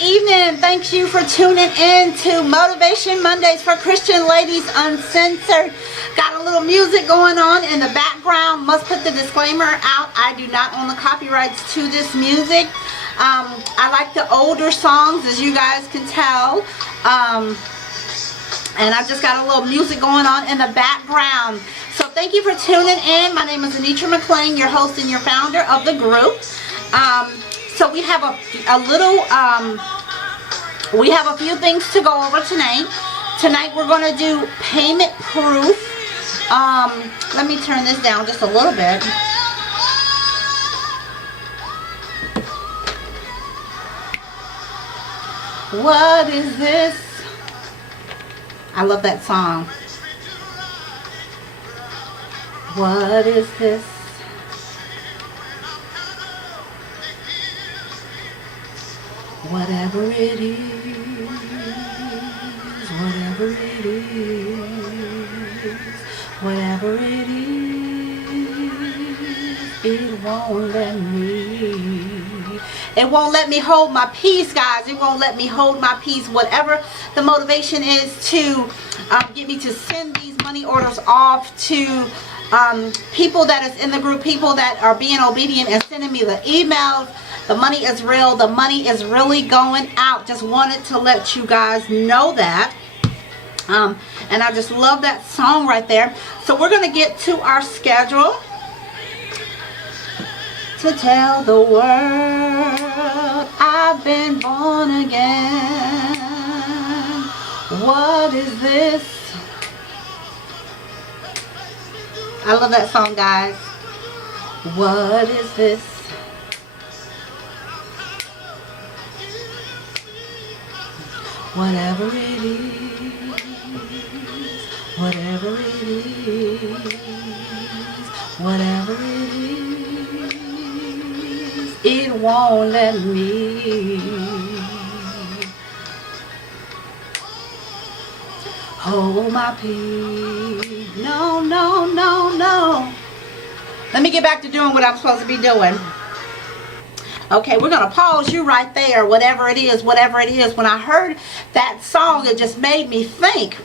evening. Thank you for tuning in to Motivation Mondays for Christian Ladies Uncensored. Got a little music going on in the background. Must put the disclaimer out. I do not own the copyrights to this music. I like the older songs, as you guys can tell. And I've just got a little music going on in the background. So thank you for tuning in. My name is Anitra McLean, your host and your founder of the group. So we have we have a few things to go over tonight. Tonight we're going to do payment proof. Let me turn this down just a little bit. What is this? I love that song. What is this? Whatever it is, whatever it is, whatever it is, it won't let me hold my peace, guys. It won't let me hold my peace. Whatever the motivation is to get me to send these money orders off to people that is in the group, people that are being obedient and sending me the emails. The money is real. The money is really going out. Just wanted to let you guys know that. And I just love that song right there. So we're going to get to our schedule. To tell the world I've been born again. What is this? I love that song, guys. What is this? Whatever it is, whatever it is, whatever it is, it won't let me hold my peace. No, no, no, no. Let me get back to doing what I'm supposed to be doing. Okay, we're going to pause you right there. Whatever it is, whatever it is. When I heard that song, it just made me think,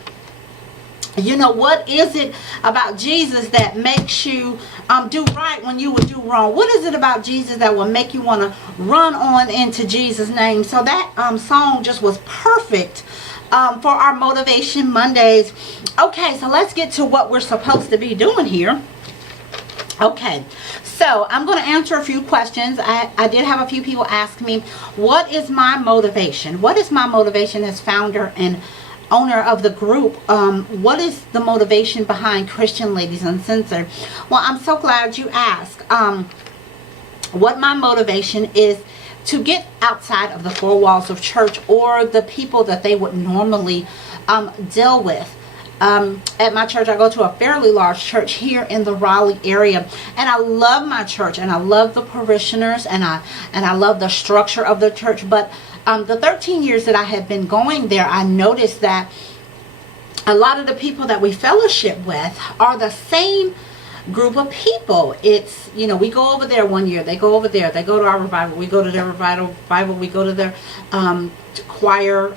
you know, what is it about Jesus that makes you do right when you would do wrong? What is it about Jesus that will make you want to run on into Jesus' name? So that song just was perfect for our Motivation Mondays. Okay, so let's get to what we're supposed to be doing here. Okay, so I'm going to answer a few questions. I did have a few people ask me, what is my motivation? What is my motivation as founder and owner of the group? What is the motivation behind Christian Ladies Uncensored? Well, I'm so glad you asked. What my motivation is to get outside of the four walls of church or the people that they would normally deal with. At my church, I go to a fairly large church here in the Raleigh area, and I love my church, and I love the parishioners, and I love the structure of the church. But the 13 years that I have been going there, I noticed that a lot of the people that we fellowship with are the same group of people. It's, you know, we go over there one year, they go over there, they go to our revival, we go to their revival, we go to their choir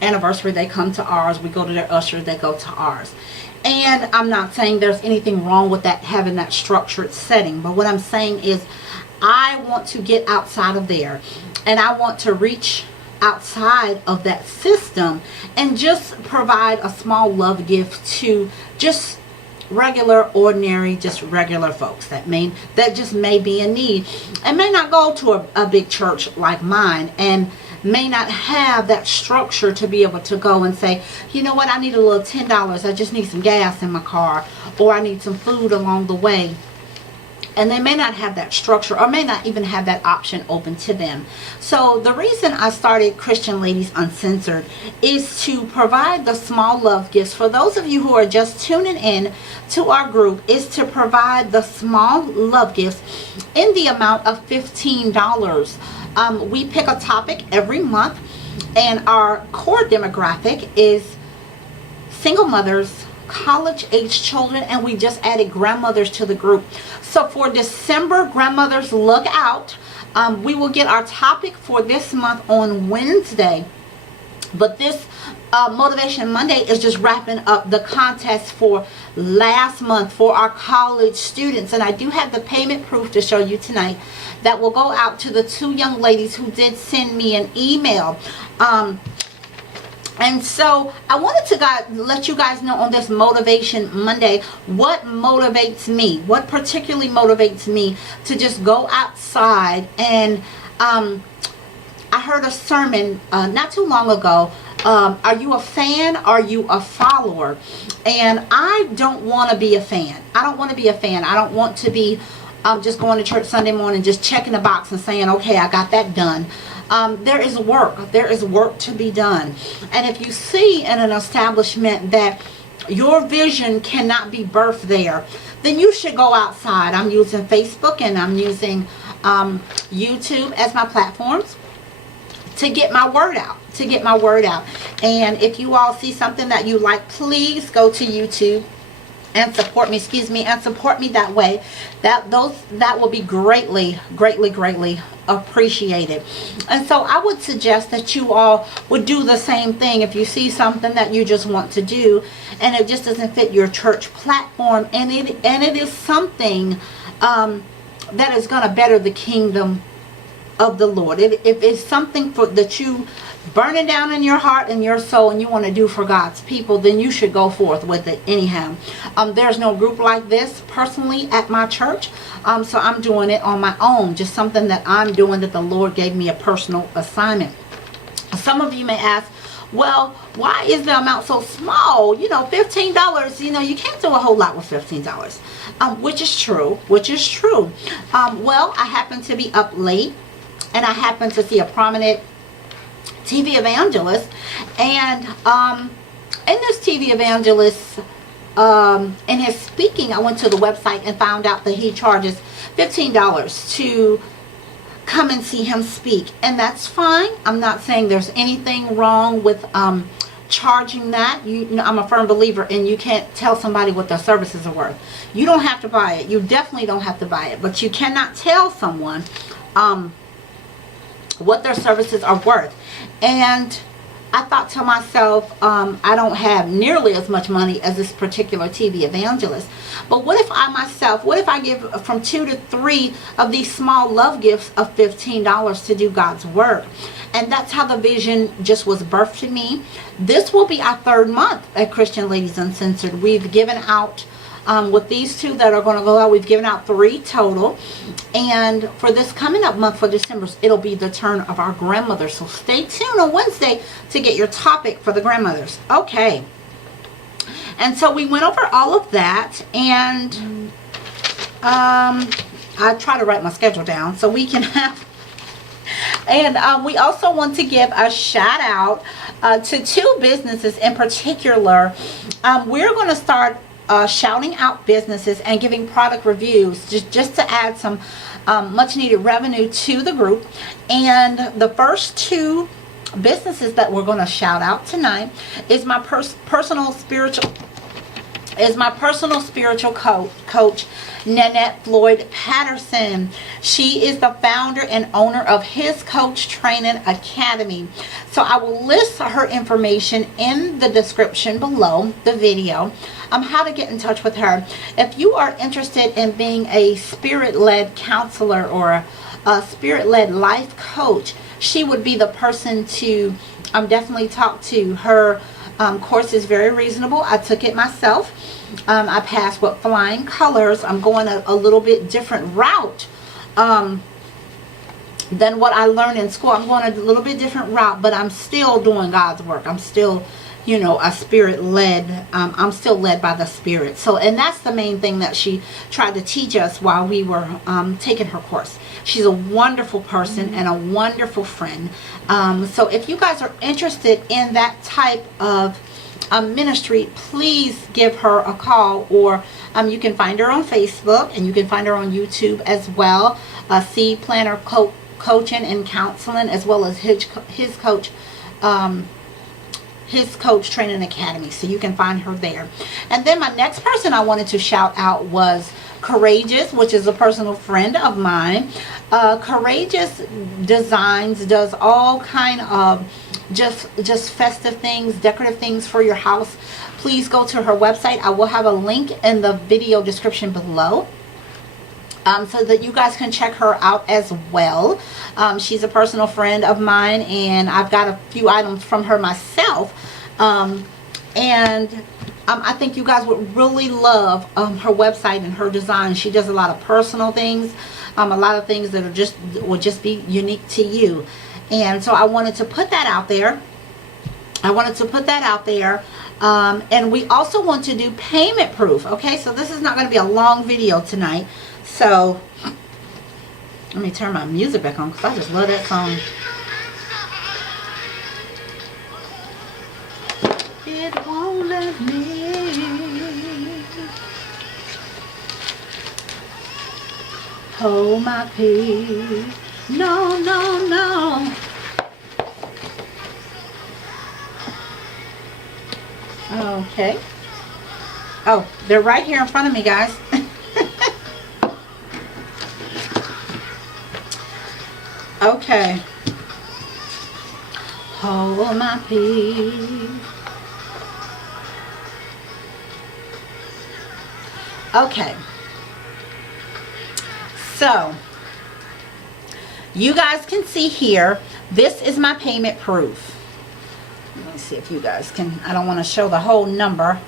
anniversary, they come to ours, we go to their usher, they go to ours. And I'm not saying there's anything wrong with that, having that structured setting, but what I'm saying is I want to get outside of there, and I want to reach outside of that system and just provide a small love gift to just regular, ordinary, just regular folks that just may be in need and may not go to a big church like mine and may not have that structure to be able to go and say, you know what, I need a little $10, I just need some gas in my car, or I need some food along the way. And they may not have that structure, or may not even have that option open to them. So the reason I started Christian Ladies Uncensored is to provide the small love gifts. For those of you who are just tuning in to our group, is to provide the small love gifts in the amount of $15. We pick a topic every month, and our core demographic is single mothers, college-age children, and we just added grandmothers to the group. So for December, grandmothers, look out. We will get our topic for this month on Wednesday. But this Motivation Monday is just wrapping up the contest for last month for our college students. And I do have the payment proof to show you tonight that will go out to the 2 young ladies who did send me an email. And so I wanted to let you guys know on this Motivation Monday what motivates me, what particularly motivates me to just go outside. And I heard a sermon not too long ago. Are you a fan? Are you a follower? And I don't want to be a fan. I don't want to be a fan. I don't want to be just going to church Sunday morning, just checking the box and saying, okay, I got that done. There is work. There is work to be done. And if you see in an establishment that your vision cannot be birthed there, then you should go outside. I'm using Facebook and I'm using YouTube as my platforms to get my word out. And if you all see something that you like, please go to YouTube and support me, and support me that way. That will be greatly appreciated. And so I would suggest that you all would do the same thing. If you see something that you just want to do and it just doesn't fit your church platform, and it is something that is going to better the kingdom of the Lord. If it's something that you burning down in your heart and your soul and you want to do for God's people, then you should go forth with it anyhow. There's no group like this personally at my church, so I'm doing it on my own, just something that I'm doing that the Lord gave me a personal assignment. Some of you may ask, well, why is the amount so small? $15, you can't do a whole lot with $15, which is true. Well, I happen to be up late and I happen to see a prominent TV evangelist, and in this TV evangelist, in his speaking, I went to the website and found out that he charges $15 to come and see him speak, and that's fine. I'm not saying there's anything wrong with charging that. I'm a firm believer in you can't tell somebody what their services are worth. You don't have to buy it. You definitely don't have to buy it, but you cannot tell someone what their services are worth. And I thought to myself, I don't have nearly as much money as this particular TV evangelist. But what if I give from 2 to 3 of these small love gifts of $15 to do God's work? And that's how the vision just was birthed to me. This will be our 3rd month at Christian Ladies Uncensored. We've given out, with these 2 that are going to go out, we've given out 3 total. And for this coming up month for December, it'll be the turn of our grandmothers. So stay tuned on Wednesday to get your topic for the grandmothers. Okay. And so we went over all of that, and I try to write my schedule down so we can have. And we also want to give a shout out to 2 businesses in particular. We're going to start shouting out businesses and giving product reviews just to add some much needed revenue to the group. And the first 2 businesses that we're going to shout out tonight is my personal spiritual coach, Nanette Floyd Patterson. She is the founder and owner of His Coach Training Academy. So I will list her information in the description below the video, how to get in touch with her. If you are interested in being a spirit-led counselor or a spirit-led life coach, she would be the person to definitely talk to. Her course is very reasonable. I took it myself. I passed with flying colors. I'm going a little bit different route than what I learned in school. I'm going a little bit different route, but I'm still doing God's work. I'm still, a spirit-led. I'm still led by the Spirit. So, and that's the main thing that she tried to teach us while we were taking her course. She's a wonderful person and a wonderful friend. So if you guys are interested in that type of ministry, please give her a call, or you can find her on Facebook, and you can find her on YouTube as well. Seed Planner Coaching and Counseling, as well as His Coach Training Academy. So you can find her there. And then my next person I wanted to shout out was Courageous, which is a personal friend of mine. Courageous Designs does all kind of just festive things, decorative things for your house. Please go to her website. I will have a link in the video description below, so that you guys can check her out as well. She's a personal friend of mine, and I've got a few items from her myself. I think you guys would really love her website and her design. She does a lot of personal things, a lot of things that are will just be unique to you. And so I wanted to put that out there. And we also want to do payment proof. Okay, so this is not going to be a long video tonight. So let me turn my music back on, because I just love that song. It won't let me hold my peace. No, no, no. Okay. Oh, they're right here in front of me, guys. Okay. Hold my peace. Okay. So, you guys can see here, this is my payment proof. Let me see if you guys can, I don't want to show the whole number,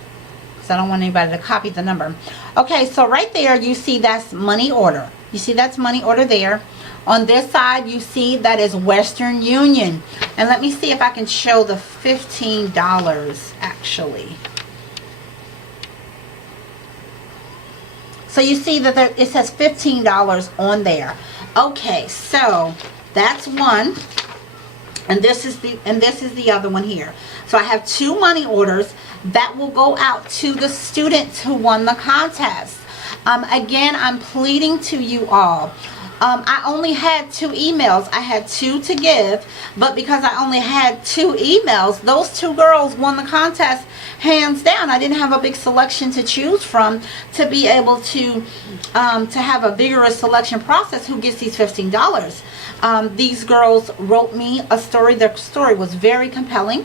because I don't want anybody to copy the number. Okay, so right there, you see that's money order. You see that's money order there. On this side, you see that is Western Union. And let me see if I can show the $15 actually. So you see that it says $15 on there. Okay, so that's one. And this is the other one here. So I have two money orders that will go out to the students who won the contest. Again, I'm pleading to you all. I only had 2 emails. I had 2 to give, but because I only had 2 emails, those 2 girls won the contest hands down. I didn't have a big selection to choose from to be able to have a vigorous selection process. Who gets these $15? These girls wrote me a story. Their story was very compelling.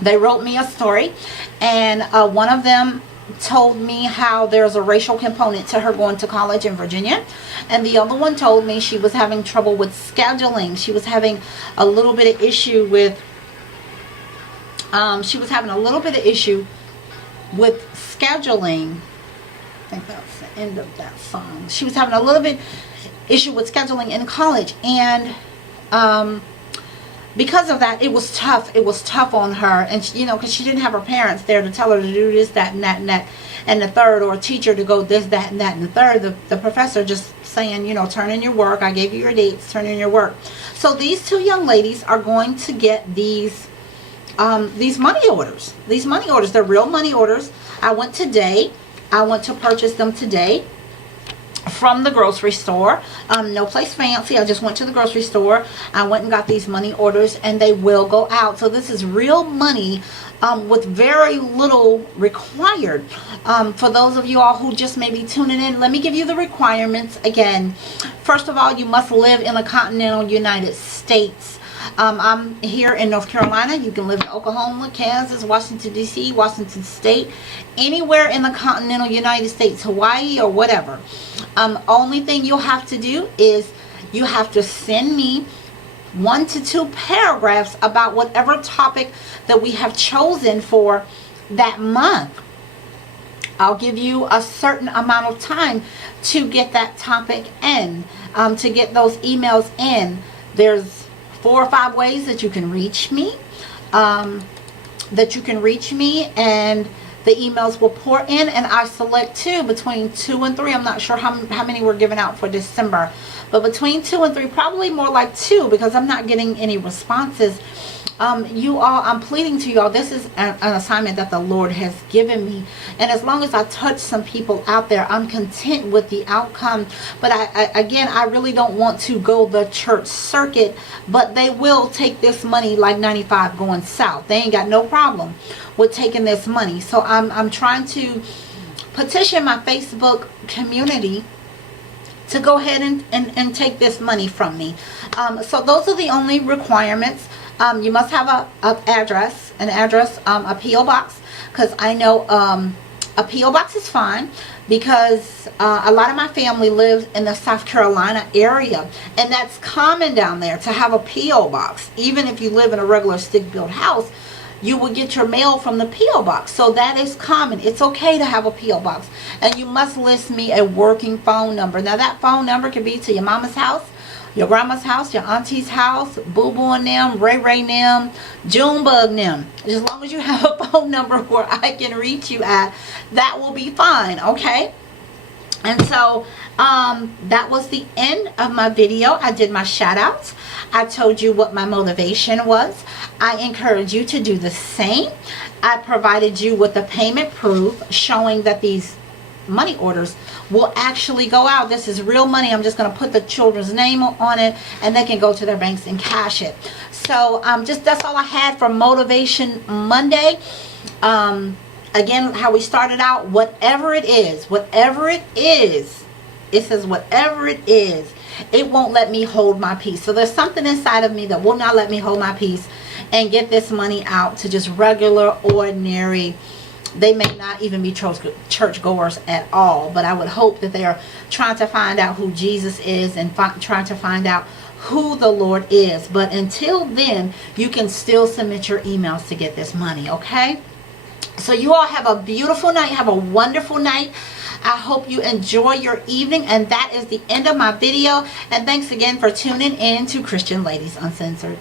They wrote me a story, and one of them told me how there's a racial component to her going to college in Virginia, and the other one told me she was having trouble with scheduling. She was having a little bit of issue with scheduling. I think that's the end of that song. She was having a little bit issue with scheduling in college, and because of that, it was tough. It was tough on her, and she, because she didn't have her parents there to tell her to do this, that, and that, and that, and the third, or a teacher to go this, that, and that, and the third. The professor just saying, turn in your work. I gave you your dates. Turn in your work. So these 2 young ladies are going to get these money orders. These money orders, they're real money orders. I went today. I went to purchase them today from the grocery store. No place fancy. I just went to the grocery store. I went and got these money orders, and they will go out. So this is real money with very little required. For those of you all who just may be tuning in, let me give you the requirements again. First of all, you must live in the continental United States. I'm here in North Carolina. You can live in Oklahoma, Kansas, Washington, D.C., Washington State, anywhere in the continental United States, Hawaii, or whatever. Only thing you'll have to do is you have to send me 1 to 2 paragraphs about whatever topic that we have chosen for that month. I'll give you a certain amount of time to get that topic in, to get those emails in. There's 4 or 5 ways that you can reach me, and the emails will pour in, and I select between 2 and 3. I'm not sure how many we're giving out for December, but between 2 and 3, probably more like 2, because I'm not getting any responses. You all, I'm pleading to you all, this is an assignment that the Lord has given me, and as long as I touch some people out there, I'm content with the outcome. But I really don't want to go the church circuit, but they will take this money like 95 going south. They ain't got no problem with taking this money. So I'm trying to petition my Facebook community to go ahead and take this money from me. So those are the only requirements. You must have an address, a P.O. box, because I know a P.O. box is fine, because a lot of my family lives in the South Carolina area, and that's common down there to have a P.O. box. Even if you live in a regular stick-built house, you will get your mail from the P.O. box. So that is common. It's okay to have a P.O. box. And you must list me a working phone number. Now that phone number can be to your mama's house, your grandma's house, your auntie's house, Boo Boo and them, Ray Ray and them, Junebug and them. As long as you have a phone number where I can reach you at, that will be fine, okay? And so that was the end of my video. I did my shout outs. I told you what my motivation was. I encourage you to do the same. I provided you with the payment proof showing that these money orders will actually go out. This is real money. I'm just going to put the children's name on it, and they can go to their banks and cash it. So just that's all I had for Motivation Monday. Again, how we started out, whatever it is, it says whatever it is, it won't let me hold my peace. So there's something inside of me that will not let me hold my peace and get this money out to just regular, ordinary, they may not even be church goers at all, but I would hope that they are trying to find out who Jesus is and trying to find out who the Lord is. But until then, you can still submit your emails to get this money, okay? So you all have a beautiful night. Have a wonderful night. I hope you enjoy your evening. And that is the end of my video. And thanks again for tuning in to Christian Ladies Uncensored.